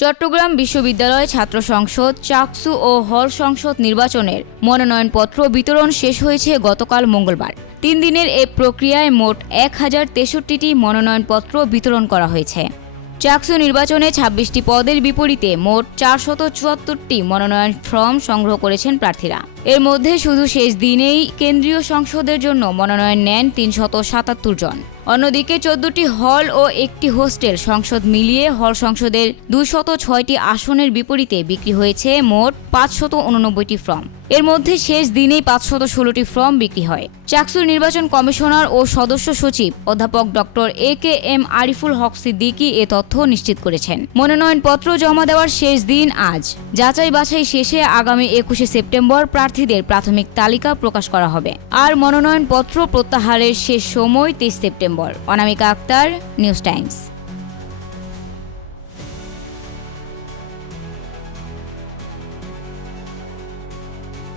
চট্টগ্রাম বিশ্ববিদ্যালয় ছাত্র সংসদ, চাকসু ও হল সংসদ নির্বাচনের মনোনয়নপত্র বিতরণ শেষ হয়েছে গতকাল মঙ্গলবার। তিন দিনের এ প্রক্রিয়ায় মোট এক হাজার তেষট্টিটি মনোনয়নপত্র বিতরণ করা হয়েছে। চাকসু নির্বাচনে ছাব্বিশটি পদের বিপরীতে মোট চারশত চুয়াত্তরটি মনোনয়ন ফর্ম সংগ্রহ করেছেন প্রার্থীরা। এর মধ্যে শুধু শেষ দিনেই কেন্দ্রীয় সংসদের জন্য মনোনয়ন নেন তিনশত সাতাত্তর জন। অন্যদিকে চোদ্দটি হল ও একটি হোস্টেল সংসদ মিলিয়ে হল সংসদের দুইশত ছয়টি আসনের বিপরীতে বিক্রি হয়েছে মোট পাঁচশত উননব্বইটি ফর্ম। এর মধ্যে শেষ দিনেই পাঁচশত ষোলোটি ফর্ম বিক্রি হয়। চাকসুর নির্বাচন কমিশনার ও সদস্য সচিব অধ্যাপক doctor A K M Ariful Haque Siddiqui এ তথ্য নিশ্চিত করেছেন। মনোনয়নপত্র জমা দেওয়ার শেষ দিন আজ। যাচাই বাছাই শেষে আগামী একুশে সেপ্টেম্বর প্রার্থীদের প্রাথমিক তালিকা প্রকাশ করা হবে। আর মনোনয়নপত্র প্রত্যাহারের শেষ সময় তেইশ September. Anamika Akter News Times.